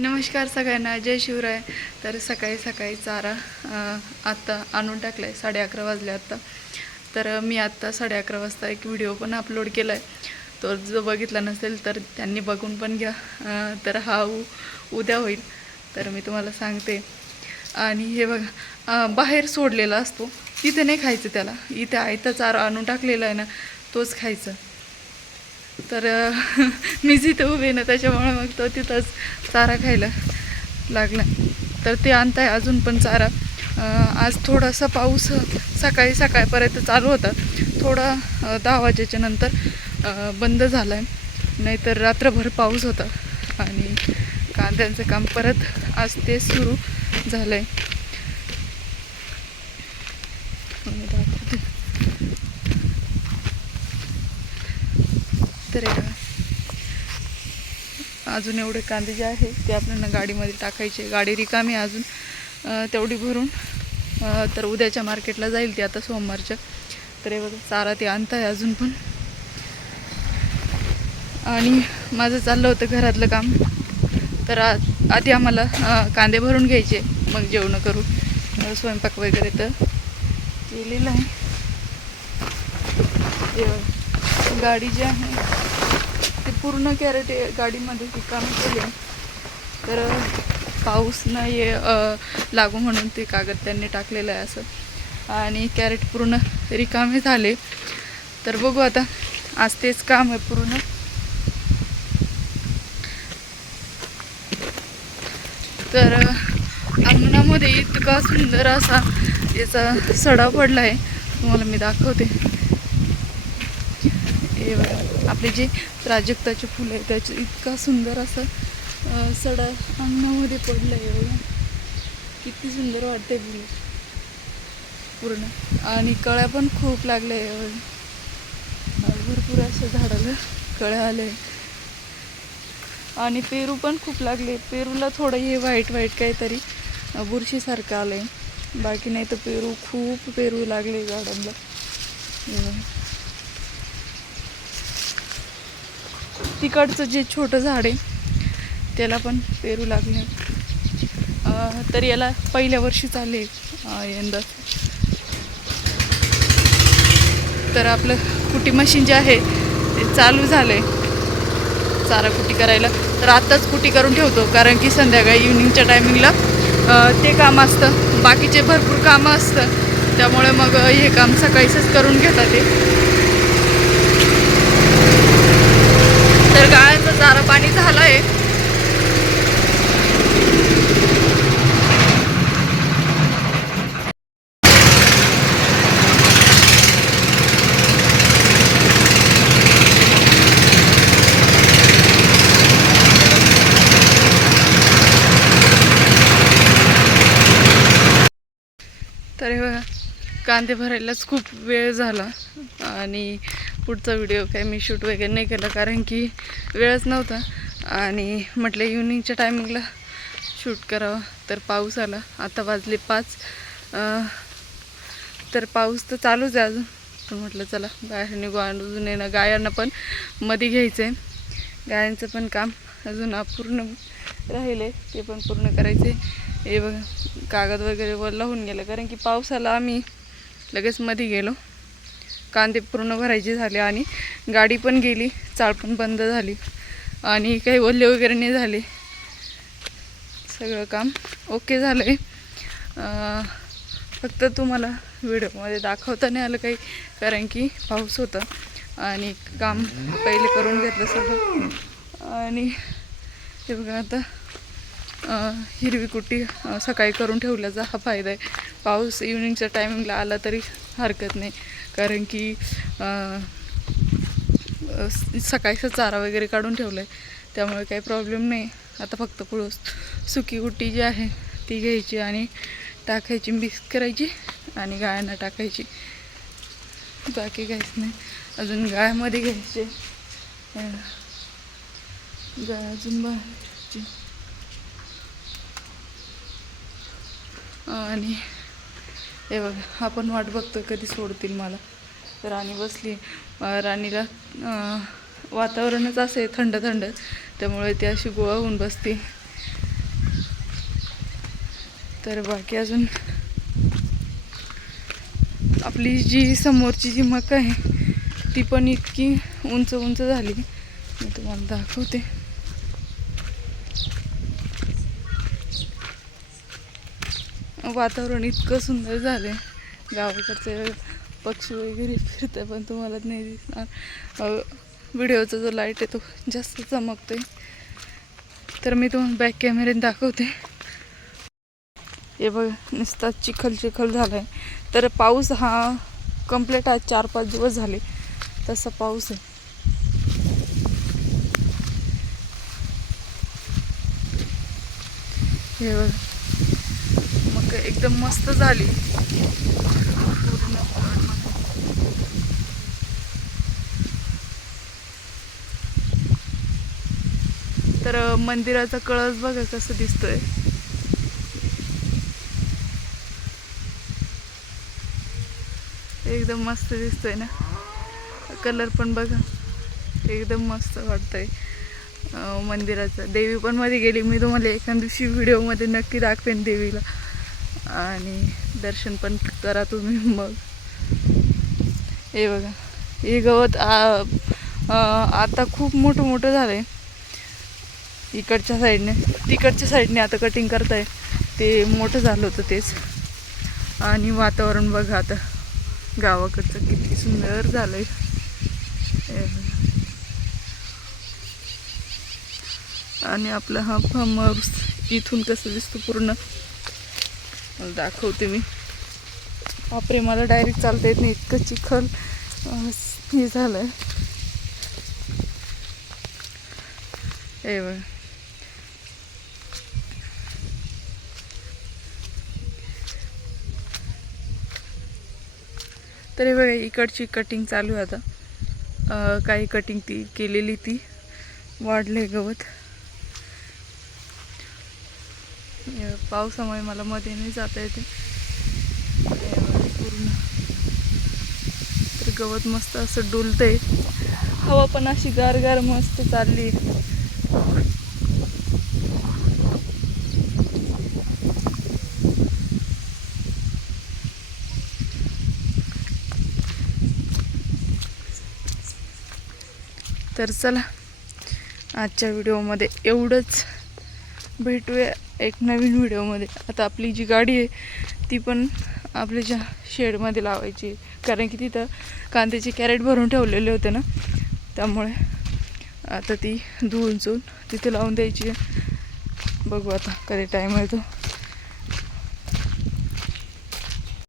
नमस्कार सगळ्यांना जय शिवराय. तर सकाळी सकाळी चारा आत्ता आणून टाकला आहे साडे अकरा वाजले आत्ता. तर मी आत्ता साडे अकरा वाजता एक व्हिडिओ पण अपलोड केला आहे तो जो बघितला नसेल तर त्यांनी बघून पण घ्या. तर हा उ उद्या होईल. तर मी तुम्हाला सांगते. आणि हे बघा बाहेर सोडलेला असतो. तिथे नाही खायचं त्याला. इथे आयता चारा आणून टाकलेला आहे ना तोच खायचा. तर मी जिथे उभे ना त्याच्यामुळे मग तो तिथंच चारा खायला लागला. तर ते आणताय अजून पण चारा. आज थोडासा पाऊस सकाळी सकाळपर्यंत चालू होता. थोडा दहा वाजेच्या नंतर बंद झाला आहे नाहीतर रात्रभर पाऊस होता. आणि कांद्यांचं काम परत आज ते सुरू झालं आहे तर अजून एवढे कांदे जे आहे ते आपल्याला गाडीमध्ये टाकायचे. गाडी रिकामी अजून. तेवढी भरून. तर उद्याच्या मार्केटला जाईल ती आता सोमवारच्या. तर हे बघा चारा ते आणताय अजून पण. आणि माझं चाललं होतं घरातलं काम. तर आधी आम्हाला कांदे भरून घ्यायचे. मग जेवणं करू. स्वयंपाक वगैरे तर केलेलं आहे. हे गाडी जी आहे ती पूर्ण कॅरेट गाडीमध्ये रिकामी केली. तर पाऊस न ये लागू म्हणून ते कागद त्यांनी टाकलेलं आहे असं. आणि कॅरेट पूर्ण रिकामे झाले. तर बघू आता आज तेच काम आहे पूर्ण. तर अंगणामध्ये इतका सुंदर असा याचा सडा पडला आहे तुम्हाला मी दाखवते. हे बघा आपले जे प्राजक्ताचे फुलं आहे त्याचे इतका सुंदर असं सडा अंगणामध्ये पडलं आहे बघा. किती सुंदर वाटते फुलं. पूर्ण. आणि कळ्या पण खूप लागल्या आहे भरपूर असं झाडाला कळ्या आल्या आहे आणि पेरू पण खूप लागले. पेरूला थोडं हे व्हाईट व्हाईट काहीतरी बुरशीसारखं आलं आहे बाकी नाही तर पेरू खूप पेरू लागले झाडांना हे बघा. तिकडचं जे छोटं झाड आहे त्याला पण पेरू लागले. तर याला पहिल्या वर्षी चालले यंदा. तर आपलं कुटी मशीन जे आहे ते चालू झालं आहे चारा कुटी करायला. तर आत्ताच कुटी करून ठेवतो कारण की संध्याकाळी इव्हनिंगच्या टायमिंगला ते काम असतं. बाकीचे भरपूर कामं असतं. त्यामुळे मग हे काम सकाळीच करून घेतात ते. तर गाळ्यांचं चारा पाणी झालं आहे तर हे बघा कांदे भरायलाच खूप वेळ झाला. आणि पुढचा व्हिडिओ काय मी शूट वगैरे नाही केला कारण की वेळच नव्हता. आणि म्हटलं इव्हनिंगच्या टायमिंगला शूट करावं. तर पाऊस आला. आता वाजले पाच. तर पाऊस तर चालूच आहे अजून. तर म्हटलं चला बाहेर निघू. अजून येणं गायांना पण मध्ये घ्यायचं आहे गायांचं पण काम अजून अपूर्ण राहिलं आहे ते पण पूर्ण करायचे हे बघा कागद वगैरे वर लावून गेलं. कारण की पावसाला आम्ही लगेच मध्ये गेलो. कांदे पूर्ण भरायचे झाले आणि गाडी पण गेली चाळ पण बंद झाली आणि काही ओले वगैरे नाही झाले. सगळं काम ओके झालं आहे फक्त तुम्हाला व्हिडिओमध्ये दाखवता नाही आलं काही कारण की पाऊस होता आणि काम पहिले करून घेतलं सगळं. आणि ते बघा आता हिरवी कुट्टी सकाळी करून ठेवल्याचा हा फायदा आहे. पाऊस इव्हनिंगच्या टायमिंगला आला तरी हरकत नाही. कारण की सकाळचा चारा वगैरे काढून ठेवला आहे त्यामुळे काही प्रॉब्लेम नाही. आता फक्त पुढं सुकी कुट्टी जी आहे ती घ्यायची आणि टाकायची मिक्स करायची आणि गायांना टाकायची. बाकी काहीच नाही. अजून गायामध्ये घ्यायचे. अं, अजून बाहेरची. आणि हे बघा आपण वाट बघतो कधी सोडतील मला. राणी बसली. राणीला वातावरणच असं आहे थंड थंड. त्यामुळे ती अशी गोळा होऊन बसते. तर बाकी अजून आपली जी समोरची जी मका आहे ती पण इतकी उंच उंच झाली. मी तुम्हाला दाखवते. वातावरण इतकं सुंदर झालं आहे गावाकडचे पक्षी वगैरे फिरतं पण तुम्हाला नाही दिसणार. व्हिडिओचा जो लाइट आहे तो जास्त चमकतो आहे तर मी तुम्हाला बॅक कॅमेऱ्याने दाखवते. हे बघ नुसता चिखल चिखल झाला आहे तर पाऊस हा कंप्लीट आज चार पाच दिवस झाले. तसा पाऊस आहे. हे बघ. एकदम मस्त झाली. तर मंदिराचा कळस बघा कसं दिसतोय. एकदम मस्त दिसतोय ना. कलर पण बघा. एकदम मस्त वाटतंय. मंदिराचं. देवी पण मध्ये गेली. मी तुम्हाला एखाद दिवशी व्हिडिओमध्ये नक्की दाखवेन देवीला. आणि दर्शन पण करा तुम्ही मग. हे बघा हे गवत आ- आता खूप मोठं मोठं झालं आहे इकडच्या साईडने तिकडच्या साईडने आता कटिंग करताय. ते मोठं झालं होतं तेच. आणि वातावरण बघा आता गावाकडचं किती सुंदर झालं आहे आणि आपला हा फार्म हाऊस इथून कसं दिसतो पूर्ण? मला दाखवते मी. बापरे मला डायरेक्ट चालता येत नाही. इतकं चिखल. हे झालंय. हे बघ. तर हे बघा इकडची कटिंग चालू आहे आता. काही कटिंग ती केलेली ती. वाढले गवत या पावसामुळे मला मध्ये नाही जाता येते. पूर्ण. तर गवत मस्त असं डुलतंय. हवा पण अशी गारगार मस्त चालली. तर चला आजच्या व्हिडिओमध्ये एवढंच. भेटूया एक नवीन व्हिडिओमध्ये. आता आपली जी गाडी आहे ती पण आपल्या ज्या शेडमध्ये लावायची कारण की तिथं कांद्याचे कॅरेट भरून ठेवलेले होते ना त्यामुळे आता ती धुवून चून तिथे लावून द्यायची आहे. बघू आता कधी टाईम येतो